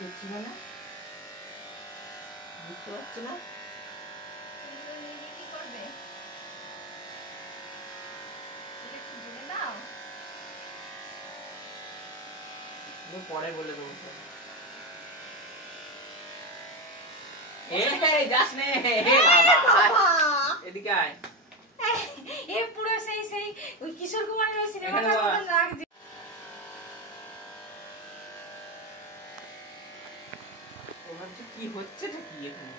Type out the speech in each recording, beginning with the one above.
করছি মানে বুঝতে পারছি না। কি করবে এটা একটু জেনে দাও, পরে বলে দেবো। যাস নে এদিকে আয়। এ পুরো সেই সেই ওই কিশোর কুমারের সিনেমাটার মতো লাগছে। কি হচ্ছে কি এখানে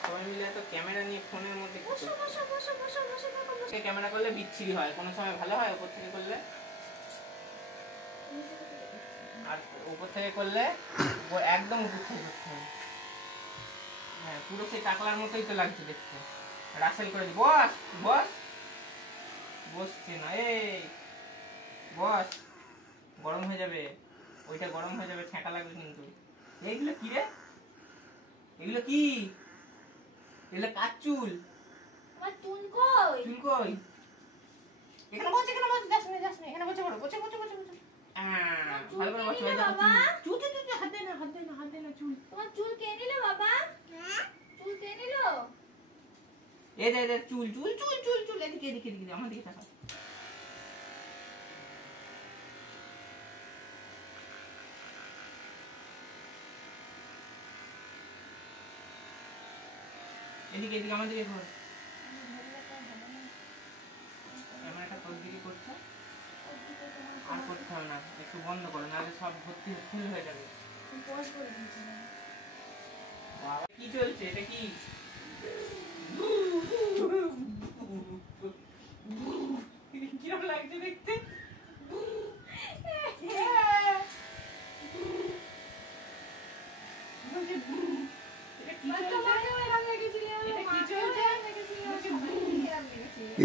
সবাই মিলে এত ক্যামেরা নিয়ে ফোনের মধ্যে ক্যামেরা করলে বিচ্ছিরি হয়, কোনো সময় ভালো হয় উপর থেকে করলে, আর উপর থেকে করলে একদম উপর থেকে করতে হবে। হ্যাঁ পুরো সেই টাকলার মতোই তো লাগছে দেখতে। রাসেল করে দি, বস বস বসছে না, এই বস গরম হয়ে যাবে, ওইটা গরম হয়ে যাবে, ঠেকা লাগবে কিন্তু। এইগুলো কি রে, এগুলো কি? এগুলো কার চুল? আমার চুল কই? চুল কই? এখানে বসে, এখানে বসে, যাস না যাস না, এখানে বসে পড়ো, বসে বসে বসে বসে। ভালো করে বসে বাবা। চুল চুল চুল হাত দে না, হাত দে না, হাত দে না চুল। তোমার চুল কে নিলো বাবা? হ্যাঁ চুল কে নিলো? এই দে দে চুল চুল চুল চুল চুল, এদিকে এদিকে এদিকে আমার দিকে তাকাও। এদিকে এদিকে আমার দিকে ঘোর। ক্যামেরাটা তোর দিকে করছে, আর করতে হবে না, একটু বন্ধ করো, নাহলে সব ভর্তি ফুল হয়ে যাবে। কি চলছে এটা? কি কিরকম লাগছে দেখতে?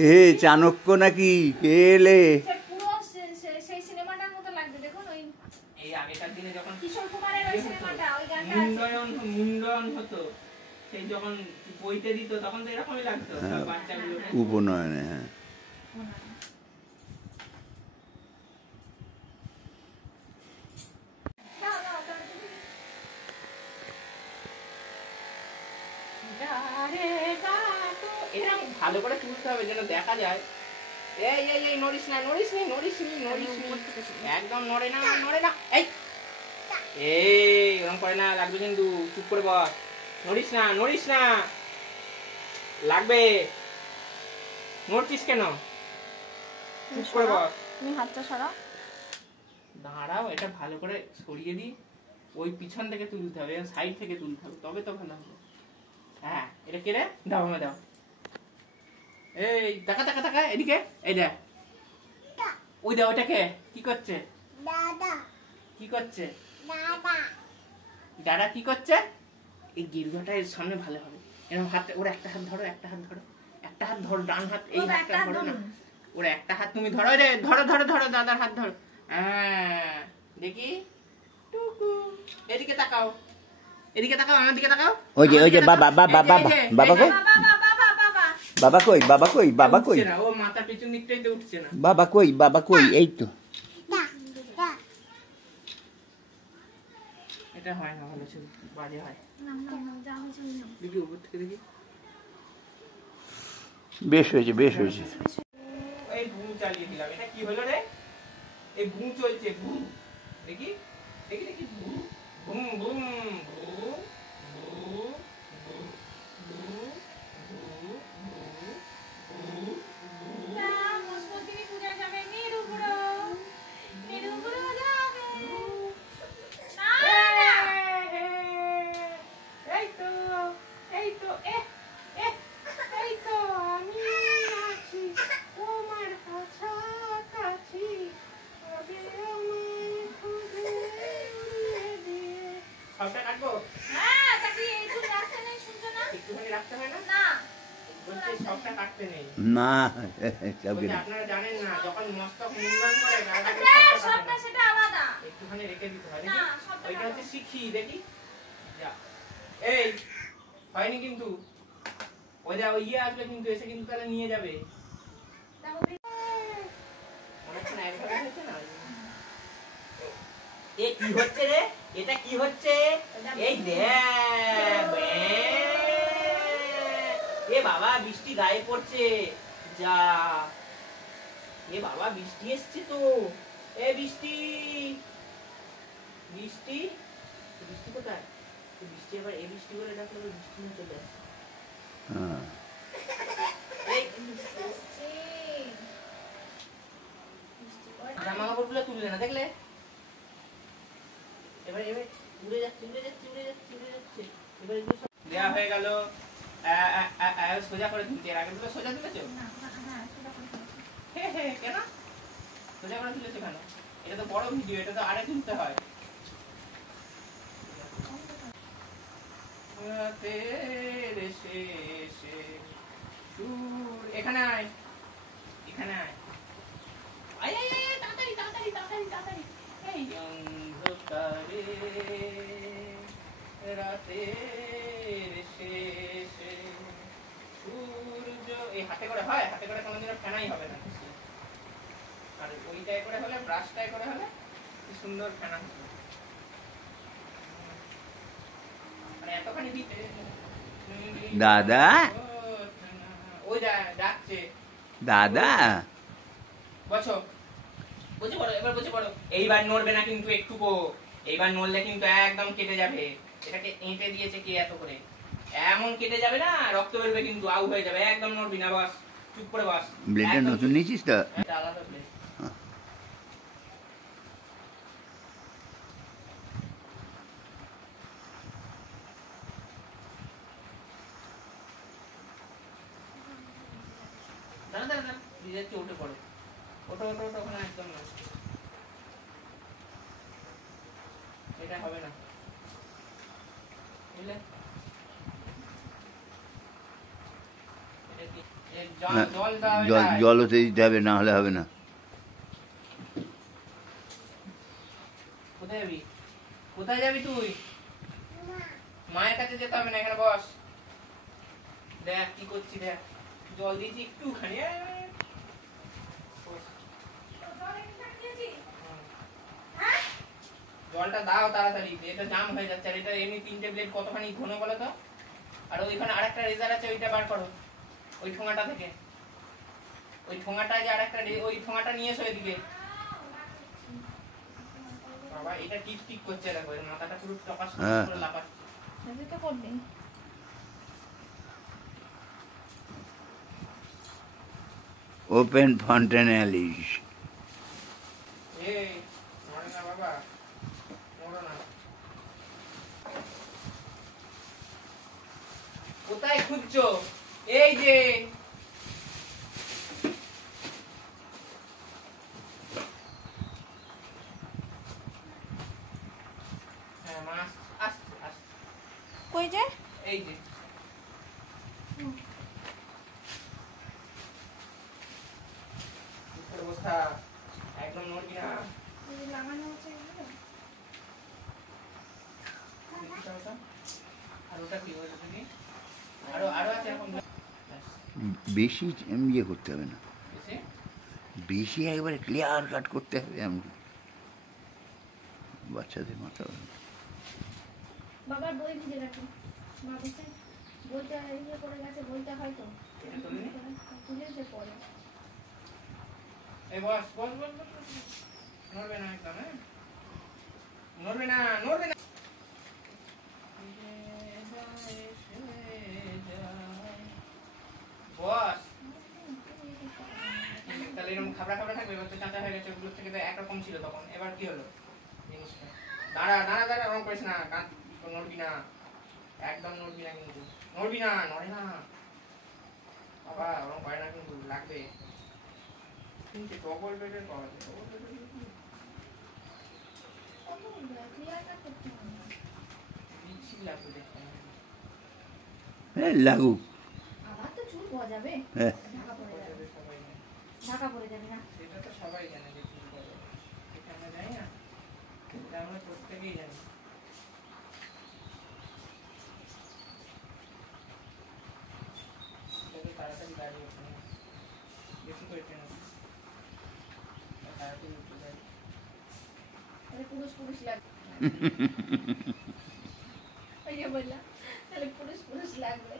এ চাণক্য নাকি কে এলে? সেই সিনেমাটার মতো লাগছে দেখুন, ওই এই আগেকার দিনে যখন কিশোর কুমারের ওই সিনেমাটা, ওই গানটা মুন্ডন হতো, সেই যখন বইতে দিত তখন তো এরকমই লাগতো সব বাচ্চাগুলো উপনয়নে। হ্যাঁ ভালো করে তুলতে হবে যেন দেখা যায়। এই এই এই নড়িস না, নড়িস নি, নড়িস নি, নড়িস নি, একদম নড়ে না, নড়ে না। এই এই এরকম করে না, লাগবে কিন্তু, চুপ করে বস, নড়িস না, নড়িস না, লাগবে। নড়ছিস কেন? চুপ করে বস। তুমি হাতটা সরাও। দাঁড়াও, এটা ভালো করে সরিয়ে দি, ওই পিছন থেকে তুলতে হবে, সাইড থেকে তুলতে হবে, তবে তো ভালো হবে। হ্যাঁ এটা কে রে? দাও আমায় দাও। এই টাকা টাকা টাকা এদিকে, এই দেখ ওই দে, ওইটাকে কি করছে? দাদা কি করছে? দাদা দাদা কি করছে? এই গিরগাটা এর সামনে ভালো হবে, এরকম হাতে ওর একটা হাত ধরো, একটা হাত ধরো, একটা হাত ধরো, ডান হাত এই হাতটা ধরো না, ওর একটা হাত তুমি ধরো রে, ধরো ধরো ধরো, দাদার হাত ধরো। হ্যাঁ দেখি টুকু, এদিকে তাকাও, এদিকে তাকাও, আমার দিকে তাকাও। ওই যে ওই যে বাবা বাবা বাবা বাবা কই? বাবা কই? বাবা কই? বাবা কই? ও মাথা পিছু নিকটাই তো উঠছে না। বাবা কই? বাবা কই? এই তো। এটা হয় না, ভালো ছবি বাজে হয়। দেখি উপর থেকে দেখি, বেশ হয়েছে, বেশ হয়েছে। এই বুম চালিয়ে দিলাম, এটা কি হলো রে? এই বুম চলছে, বুম দেখি দেখি দেখি, বুম বুম বুম বুম না আপনারা জানেন না, যখন মস্তক মুন্ডন করে সেটা আলাদা, একটুখানি রেখে দিতে হয়। ওইটা হচ্ছে শিখি, দেখি এই হয়নি কিন্তু, ওই যা ওই ইয়ে আসবে কিন্তু, এসে কিন্তু তাহলে নিয়ে যাবে। অনেকক্ষণ একভাবে হয়েছে না, এ কি হচ্ছে রে? এটা কি হচ্ছে? এই দেখ, এ বাবা বৃষ্টি গায়ে পড়ছে। যা, এ বাবা বৃষ্টি এসছে তো। এ বৃষ্টি, বৃষ্টি, বৃষ্টি কোথায়? বৃষ্টি আবার এই বৃষ্টি করে ডাকলে বৃষ্টি নিয়ে চলে আসছে। জামা কাপড় গুলো তুললে না, দেখলে? এবার এবার উড়ে যাচ্ছে, উড়ে যাচ্ছে, উড়ে যাচ্ছে, উড়ে যাচ্ছে। এবার এগুলো সব দেওয়া হয়ে গেল। সোজা করে তুলতে, এর আগে গুলো সোজা তুলেছো? কেন সোজা করে তুলেছো কেন? এটা তো বড় ভিডিও, এটা তো আরে তুলতে হয়। এখানে আয়, এখানে আয়, আয় আয় আয়, তাড়াতাড়ি তাড়াতাড়ি তাড়াতাড়ি তাড়াতাড়ি। এই অন্ধকারে রাতের শেষে সূর্য, এই হাতে করে হয়, হাতে করে কোনোদিনও ফেনাই হবে না। আর ওইটাই করে হলে, ব্রাশটাই করে হলে কি সুন্দর ফেনা হতো। মানে এতখানি দিতে দাদা, ওই ডাকছে দাদা, বসো, বসে পড়ো, এবার বসে পড়ো। এইবার নড়বে না কিন্তু একটুকু, এইবার নড়লে কিন্তু একদম কেটে যাবে। এটাকে এঁটে দিয়েছে কে এত করে, এমন কেটে যাবে না, রক্ত বেরোবে কিন্তু, আউ হয়ে যাবে। একদম নড়বি না, বস, চুপ করে বস। ব্লেডটা নতুন নিয়েছিস তো? এটা আলাদা ব্লেড। দাঁড়া দাঁড়া দাঁড়া, দিয়ে যাচ্ছে, উঠে পড়ো, ওটো ওটো ওটো, ওখানে একদম না, এটা হবে না, বুঝলে? এটা কি জল দাও, জল হতে দিতে হবে, না হলে হবে না। কোথায় যাবি? কোথায় যাবি তুই? মায়ের কাছে যেতে হবে না, এখানে বস। দেখ কি করছি, দেখ জল দিয়েছি একটুখানি। জলটা দাও তাড়াতাড়ি, এটা জাম হয়ে যাচ্ছে। আর এটা এমনি 3টে ব্লেড কতখানি ঘন বলো তো? আর ওইখানে আরেকটা রেজার আছে, ওইটা বার করো, ওই ঠোঙাটা থেকে, ওই ঠোঙাটায় যে আরেকটা, ওই ঠোঙাটা নিয়ে এসো এদিকে। বাবা এটা টিক টিক করছে, দেখো এর মাথাটা পুরো টপাস করে লাফাচ্ছে। ওপেন ফন্টেনালিস। এই মরে না বাবা, মরো না। কোথায় খুঁজছো? এই যে হ্যাঁ, মাছ আসছে আসছে। কই যে? এই যে অবস্থা, একদম নড়বি না। লাগানো হচ্ছে এগুলো? আর ওটা কি হয়েছে তুমি? আরো আরো আছে এরকম। বেশি ইয়ে করতে হবে না, এসে বেশি একবারে ক্লিয়ার কাট করতে হবে এমন। বাচ্চাদের মাথা বাবার বই ভিজে গেছে, মা বলছে বইটা ইয়ে করে গেছে, বইটা হয়তো এটা তুলে নি? তুলেছে পরে। এই বস বস বস বস বস। নড়বে না একদম, হ্যাঁ নড়বে না, নড়বে না। বস তাহলে এরকম খাবড়া খাবড়া থাকবে, এবার তো চাচা হয়ে গেছে। ওগুলোর থেকে তো একরকম ছিল তখন, এবার কি হলো জিনিসটা? দাঁড়া দাঁড়া দাঁড়া, ওরকম করিস না, কান নড়বি না, একদম নড়বি না কিন্তু, নড়বি না, নড়ে না বাবা, ওরকম করে না কিন্তু, লাগবে। কিন্তু ডবল বেডের পাওয়া যায়, ডবল বেডের কত ক্লিয়ার কাট করতে হবে না, বিচ্ছি লাগবে দেখতে। লাগুক। আবার তো চুল গজাবে, হ্যাঁ, ঢাকা পড়ে যাবে, সবাই জানে, ঢাকা পড়ে যাবে না। সেটা তো সবাই জানে যে চুল গজাবে, এটা আমরা জানি না, এটা আমরা প্রত্যেকেই জানি। এটাকে তাড়াতাড়ি গাড়ি ওঠে না, বেশি করে টেনে তাড়াতাড়ি উঠে যায়। তাহলে পুরো পুরুষ পুরুষ লাগবে ওই যে বললাম তাহলে পুরুষ পুরুষ লাগবে